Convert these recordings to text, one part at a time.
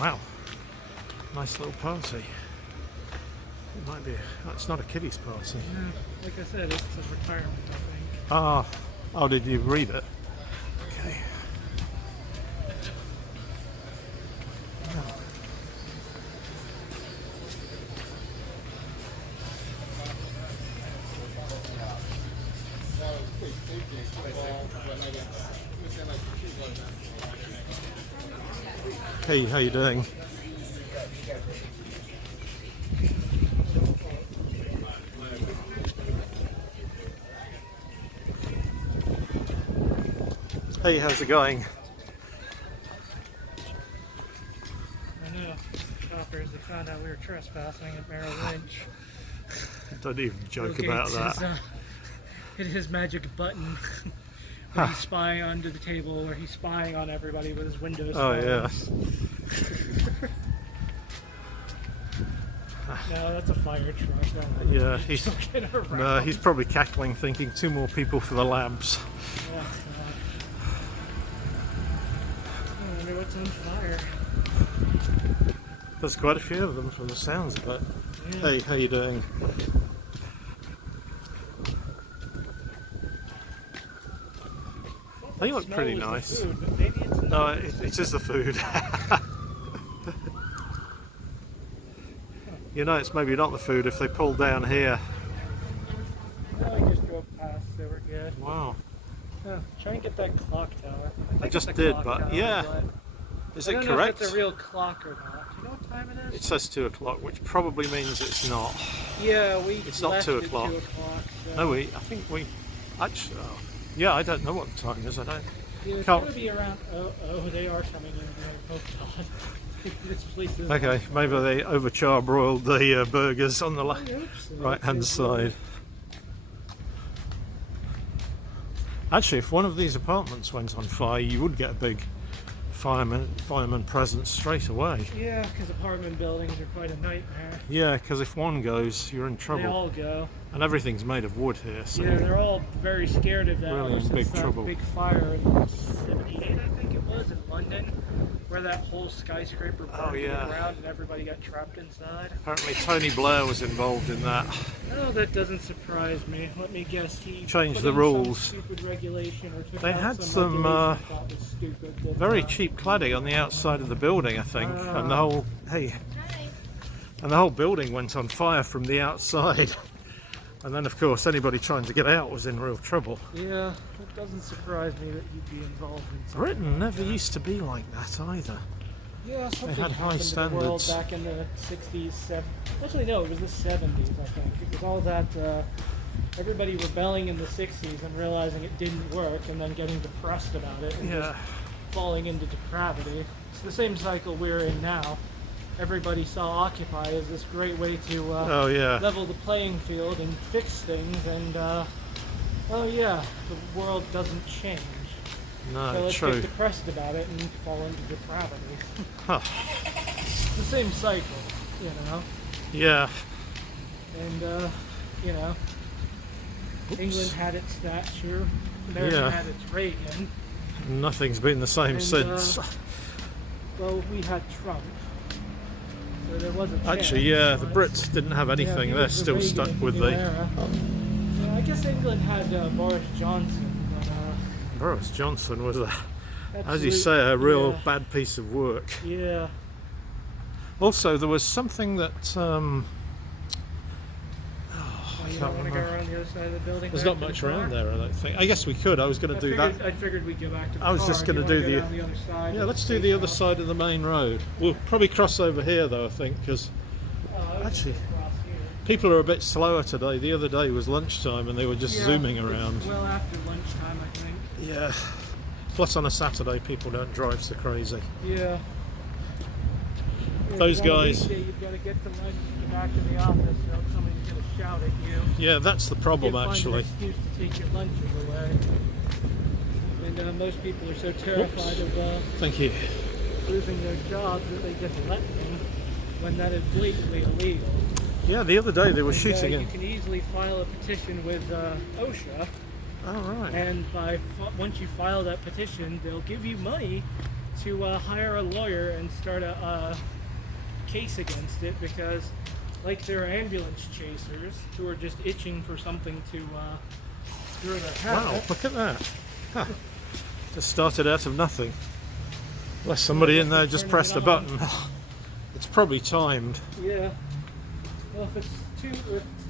Wow, nice little party. It might be, it's not a kiddies party. No, like I said, it's a retirement, I think. Ah, oh, did you read it? Okay. Hey, how you doing? Hey, how's it going? I know, shoppers, they found out we were trespassing at Merrill Lynch. Don't even joke Bill about Gates that. Hit his magic button where he's spying under the table, where he's spying on everybody with his windows Oh closed. yeah. No, that's a fire truck. Yeah, he's probably cackling, thinking 2 more people for the labs. Yeah, I wonder what's on fire. There's quite a few of them from the sounds of it. Yeah. Hey, how you doing? They look pretty nice. Food, but maybe it's No, it is the food. You know, it's maybe not the food if they pull down here. No, I just drove past, they were good. Wow. Oh, try and get that clock tower. I just did, but yeah. Is it I don't know correct? if it's a real clock or not. Do you know what time it is? It says 2 o'clock, which probably means it's not. Yeah, It's not 2 o'clock. 2 o'clock. So. No, I think we actually. Oh, yeah, I don't know what the time is. I don't. Yeah, it's Can't- gonna be around. Oh, they are coming in here. Oh God. This place is. Okay, maybe they over-charbroiled the burgers on the I hope so, right-hand 'cause, side. Actually, if one of these apartments went on fire, you would get a big fireman presence straight away. Yeah, because apartment buildings are quite a nightmare. Yeah, because if one goes, you're in They trouble. all go. And everything's made of wood here, so Yeah, they're all very scared of that. Really in since big that trouble. Big fire in '78, I think it was, in London, where that whole skyscraper burned to yeah. the ground and everybody got trapped inside. apparently Tony Blair was involved in that. No, that doesn't surprise me. Let me guess, he Changed put the in rules. Some stupid regulation or took They out had some some, regulation he thought was stupid that, Very cheap cladding on the outside of the building, I think, and the whole and the whole building went on fire from the outside. And then, of course, anybody trying to get out was in real trouble. Yeah, it doesn't surprise me that you'd be involved in something Britain like never that. used to be like that either. Yeah, something had high happened in the world standards. back in the 60s, 70s. Actually, no, it was the 70s, I think. It was all that everybody rebelling in the 60s and realizing it didn't work and then getting depressed about it and Yeah, just falling into depravity. It's the same cycle we're in now. Everybody saw Occupy as this great way to oh yeah, level the playing field and fix things, and oh yeah, the world doesn't change. So no, let's true. get depressed about it and fall into depravity. Huh. It's the same cycle, you know. Yeah, And you know, Oops. England had its Thatcher, America Yeah. had its Reagan. Nothing's been the same And, since. Well, we had Trump. So there was a chance. Actually, yeah, the but- Brits didn't have anything. Yeah, he They're was the still Reagan stuck with new the era. Yeah, I guess England had Boris Johnson, but Boris Johnson was a, as you absolute- say, a real yeah. bad piece of work. Yeah. Also, there was something that You don't want to go around the other side of the building? there's back not to the much car? around there. I don't think. I guess we could. I was going to do that. I figured we'd go back to the I was car. just going to you do wanna go down the other side. Yeah, of let's the do the other steakhouse? side of the main road. We'll probably cross over here though, I think, because Oh, I was actually just across here. people are a bit slower today. The other day was lunchtime and they were just Yeah, zooming it's around. well after lunchtime, I think. Yeah. Plus on a Saturday people don't drive so crazy. Yeah. Those guys- You've got to get to lunch, get back to the office, or somebody's going to shout at you. Yeah, that's the problem Find actually. an excuse to take your lunches away. And most people are so terrified of Thank you. losing their jobs that they just let them when that is blatantly illegal. Yeah, the other day they were And, shooting you in. can easily file a petition with OSHA, Oh right. and once you file that petition, they'll give you money to hire a lawyer and start a case against it, because like there are ambulance chasers who are just itching for something to throw their hat Wow, at. look at that. Huh. Just started out of nothing. Unless somebody in there just Turning pressed it a on. button. It's probably timed. Yeah. Well, if it's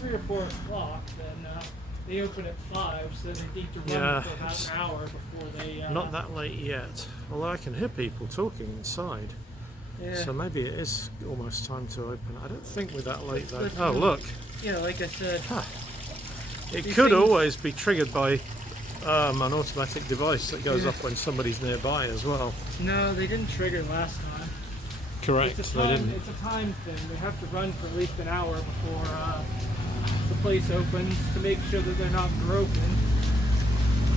3 or 4 o'clock, then they open at 5, so they need to run Yeah, for about it's an hour before they. Not that late yet. Although I can hear people talking inside. Yeah. So maybe it is almost time to open. I don't think we're that late though. Let's Oh do- look. Yeah, like I said. It These could things- always be triggered by an automatic device that goes Yeah. off when somebody's nearby as well. No, they didn't trigger last time. Correct. It's a They time. didn't. It's a time thing. They have to run for at least an hour before the place opens to make sure that they're not broken.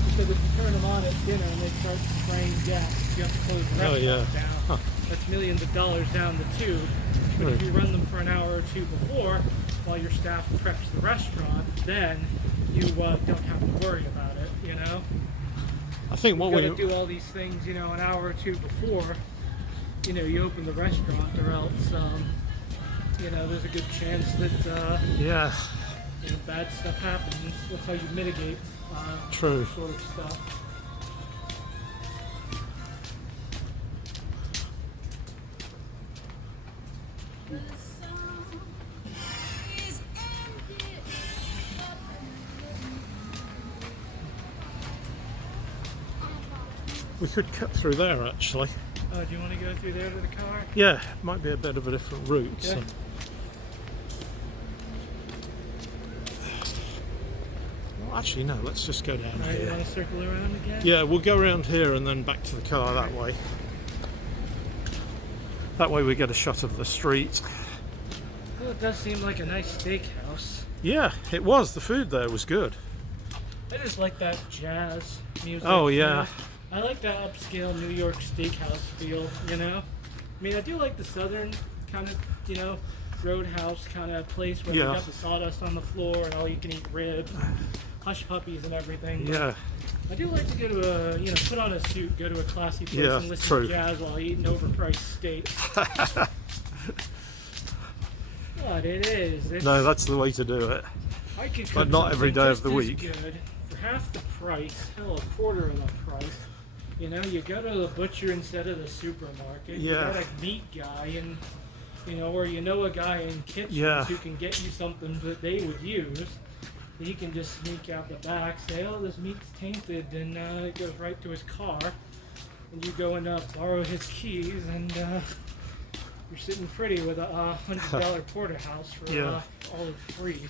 Because if you turn them on at dinner and they start spraying gas, you have to close the Oh, restaurant yeah. down. Huh. That's millions of dollars down the tube. But if Right. you run them for an hour or two before, while your staff preps the restaurant, then you don't have to worry about it. You know. I think what You we got to do all these things, an hour or two before, you open the restaurant, or else, there's a good chance that, yeah, bad stuff happens. That's how you mitigate true. this sort of stuff. We could cut through there actually. Do you want to go through there to the car? Yeah, might be a bit of a different route. Yeah. So. Well, actually, no. Let's just go down Alright, you here. want to circle around again? Yeah, we'll go around here and then back to the car that way. That way we get a shot of the street. Well, it does seem like a nice steakhouse. Yeah, it was. The food there was good. I just like that jazz music. Oh, yeah. I like that upscale New York steakhouse feel, I mean, I do like the southern kind of, roadhouse kind of place where Yeah. they got the sawdust on the floor and all you can eat ribs, hush puppies and everything. But Yeah, I do like to go to a, put on a suit, go to a classy place Yeah, and listen true. to jazz while eating overpriced steak. But it is. It's, no, that's the way to do it. I could but cook not every something day of just the as week. Good for half the price, hell, a quarter of the price. You go to the butcher instead of the supermarket. You Yeah. got a meat guy, and or a guy in kitchens Yeah. who can get you something that they would use. He can just sneak out the back, say, "Oh, this meat's tainted," and it goes right to his car. And you go and borrow his keys, and you're sitting pretty with a $100 porterhouse for Yeah. all of free.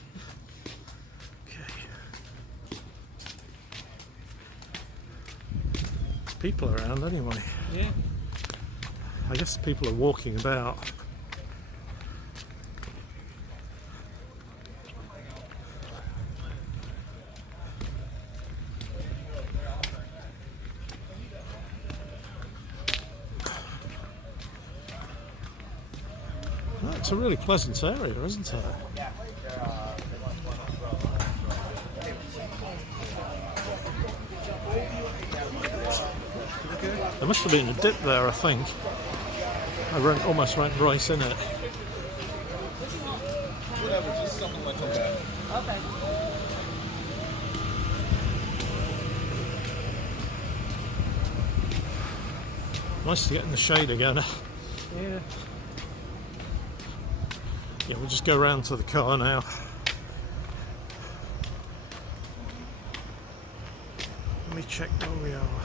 People around anyway. Yeah. I guess people are walking about. Well, it's a really pleasant area, isn't it? There must have been a dip there, I think. I almost went right in it. Whatever, just something like that. Okay. Nice to get in the shade again. Yeah. Yeah, we'll just go round to the car now. Let me check where we are.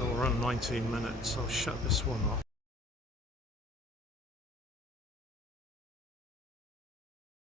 Oh, we're on 19 minutes. I'll shut this one off.